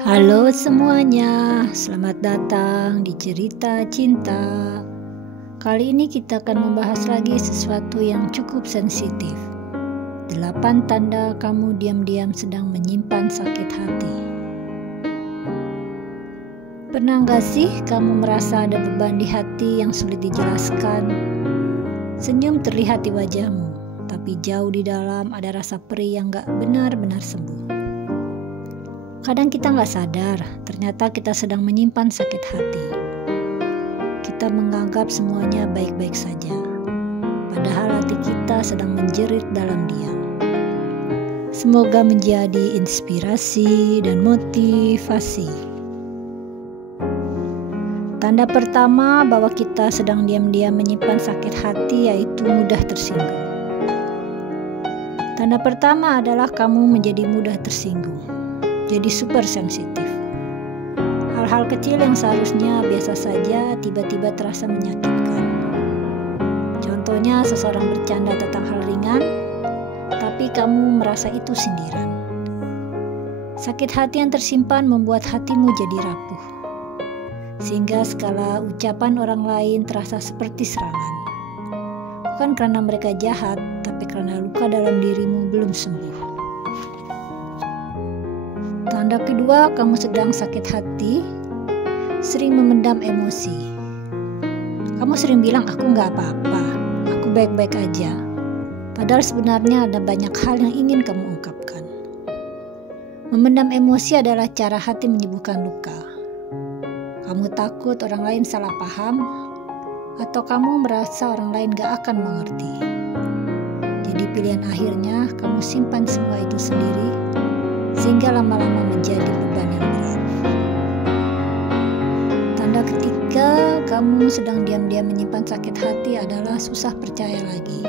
Halo semuanya, selamat datang di Cerita Cinta. Kali ini kita akan membahas lagi sesuatu yang cukup sensitif. 8 tanda kamu diam-diam sedang menyimpan sakit hati. Pernah gak sih kamu merasa ada beban di hati yang sulit dijelaskan? Senyum terlihat di wajahmu, tapi jauh di dalam ada rasa perih yang gak benar-benar sembuh. Kadang kita nggak sadar, ternyata kita sedang menyimpan sakit hati. Kita menganggap semuanya baik-baik saja, padahal hati kita sedang menjerit dalam diam. Semoga menjadi inspirasi dan motivasi. Tanda pertama bahwa kita sedang diam-diam menyimpan sakit hati yaitu mudah tersinggung. Tanda pertama adalah kamu menjadi mudah tersinggung. Jadi super sensitif. Hal-hal kecil yang seharusnya biasa saja tiba-tiba terasa menyakitkan. Contohnya seseorang bercanda tentang hal ringan, tapi kamu merasa itu sindiran. Sakit hati yang tersimpan membuat hatimu jadi rapuh, sehingga skala ucapan orang lain terasa seperti serangan. Bukan karena mereka jahat, tapi karena luka dalam dirimu belum sembuh. Tanda kedua, kamu sedang sakit hati, sering memendam emosi. Kamu sering bilang, aku gak apa-apa, aku baik-baik aja. Padahal sebenarnya ada banyak hal yang ingin kamu ungkapkan. Memendam emosi adalah cara hati menyembuhkan luka. Kamu takut orang lain salah paham, atau kamu merasa orang lain gak akan mengerti. Jadi pilihan akhirnya, kamu simpan semua itu sendiri, sehingga lama-lama menjadi beban yang berat. Tanda ketiga kamu sedang diam-diam menyimpan sakit hati adalah susah percaya lagi.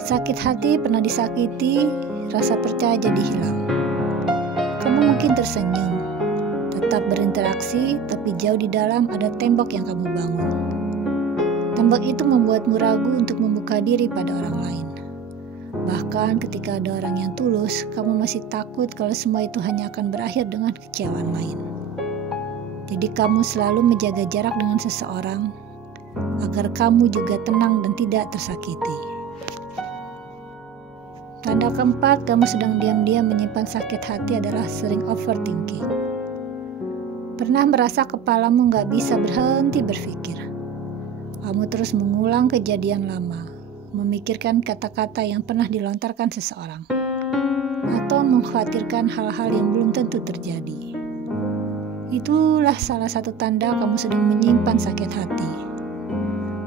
Sakit hati pernah disakiti, rasa percaya jadi hilang. Kamu mungkin tersenyum, tetap berinteraksi, tapi jauh di dalam ada tembok yang kamu bangun. Tembok itu membuatmu ragu untuk membuka diri pada orang lain. Bahkan ketika ada orang yang tulus, kamu masih takut kalau semua itu hanya akan berakhir dengan kekecewaan lain. Jadi kamu selalu menjaga jarak dengan seseorang, agar kamu juga tenang dan tidak tersakiti. Tanda keempat, kamu sedang diam-diam menyimpan sakit hati adalah sering overthinking. Pernah merasa kepalamu gak bisa berhenti berpikir? Kamu terus mengulang kejadian lama, memikirkan kata-kata yang pernah dilontarkan seseorang, atau mengkhawatirkan hal-hal yang belum tentu terjadi. Itulah salah satu tanda kamu sedang menyimpan sakit hati.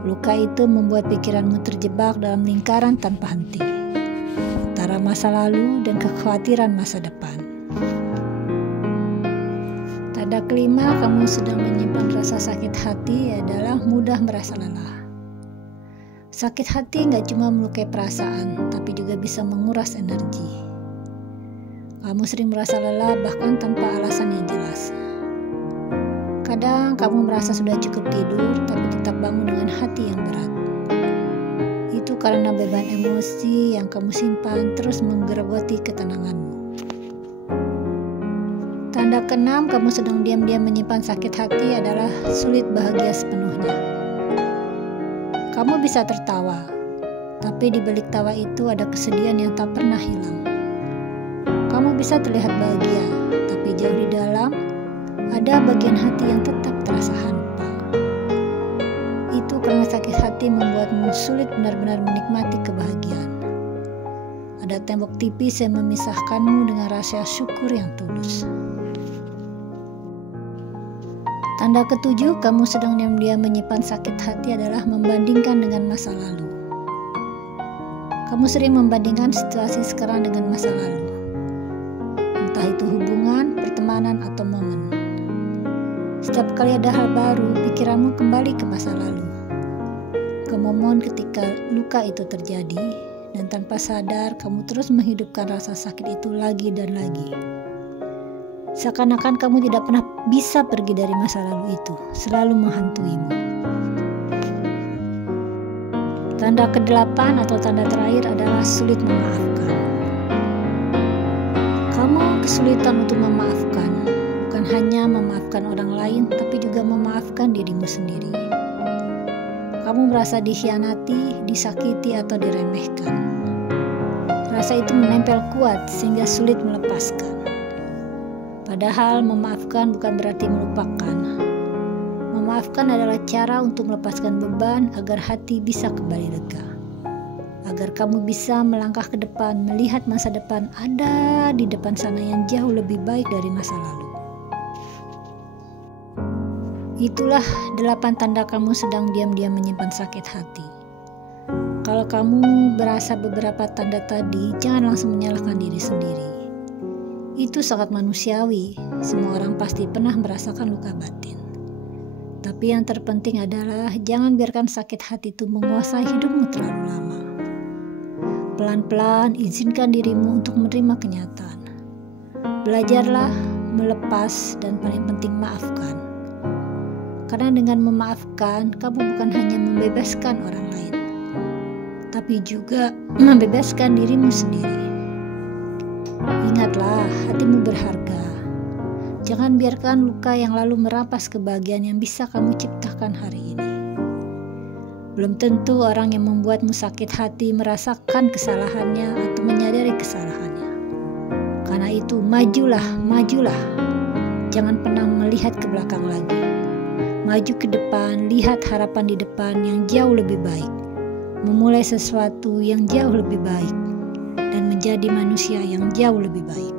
Luka itu membuat pikiranmu terjebak dalam lingkaran tanpa henti, antara masa lalu dan kekhawatiran masa depan. Tanda kelima kamu sedang menyimpan rasa sakit hati adalah mudah merasa lelah. Sakit hati gak cuma melukai perasaan, tapi juga bisa menguras energi. Kamu sering merasa lelah bahkan tanpa alasan yang jelas. Kadang kamu merasa sudah cukup tidur, tapi tetap bangun dengan hati yang berat. Itu karena beban emosi yang kamu simpan terus menggerogoti ketenanganmu. Tanda keenam kamu sedang diam-diam menyimpan sakit hati adalah sulit bahagia sepenuhnya. Kamu bisa tertawa, tapi di balik tawa itu ada kesedihan yang tak pernah hilang. Kamu bisa terlihat bahagia, tapi jauh di dalam ada bagian hati yang tetap terasa hampa. Itu karena sakit hati membuatmu sulit benar-benar menikmati kebahagiaan. Ada tembok tipis yang memisahkanmu dengan rasa syukur yang tulus. Tanda ketujuh, kamu sedang diam-diam menyimpan sakit hati adalah membandingkan dengan masa lalu. Kamu sering membandingkan situasi sekarang dengan masa lalu. Entah itu hubungan, pertemanan, atau momen. Setiap kali ada hal baru, pikiranmu kembali ke masa lalu. Ke momen ketika luka itu terjadi, dan tanpa sadar kamu terus menghidupkan rasa sakit itu lagi dan lagi. Seakan-akan kamu tidak pernah bisa pergi dari masa lalu itu, selalu menghantuimu. Tanda ke-8 atau tanda terakhir adalah sulit memaafkan. Kamu kamu kesulitan untuk memaafkan, bukan hanya memaafkan orang lain, tapi juga memaafkan dirimu sendiri. Kamu merasa dikhianati, disakiti, atau diremehkan. Rasa itu menempel kuat sehingga sulit melepaskan. Padahal memaafkan bukan berarti melupakan. Memaafkan adalah cara untuk melepaskan beban agar hati bisa kembali lega. Agar kamu bisa melangkah ke depan, melihat masa depan ada di depan sana yang jauh lebih baik dari masa lalu. Itulah 8 tanda kamu sedang diam-diam menyimpan sakit hati. Kalau kamu berasa beberapa tanda tadi, jangan langsung menyalahkan diri sendiri. Itu sangat manusiawi, semua orang pasti pernah merasakan luka batin. Tapi yang terpenting adalah jangan biarkan sakit hati itu menguasai hidupmu terlalu lama. Pelan-pelan izinkan dirimu untuk menerima kenyataan. Belajarlah melepas dan paling penting maafkan. Karena dengan memaafkan, kamu bukan hanya membebaskan orang lain, tapi juga membebaskan dirimu sendiri. Ingatlah, hatimu berharga. Jangan biarkan luka yang lalu merampas kebahagiaan yang bisa kamu ciptakan hari ini. Belum tentu orang yang membuatmu sakit hati merasakan kesalahannya atau menyadari kesalahannya. Karena itu, majulah. Jangan pernah melihat ke belakang lagi. Maju ke depan, lihat harapan di depan yang jauh lebih baik. Memulai sesuatu yang jauh lebih baik. Dan menjadi manusia yang jauh lebih baik.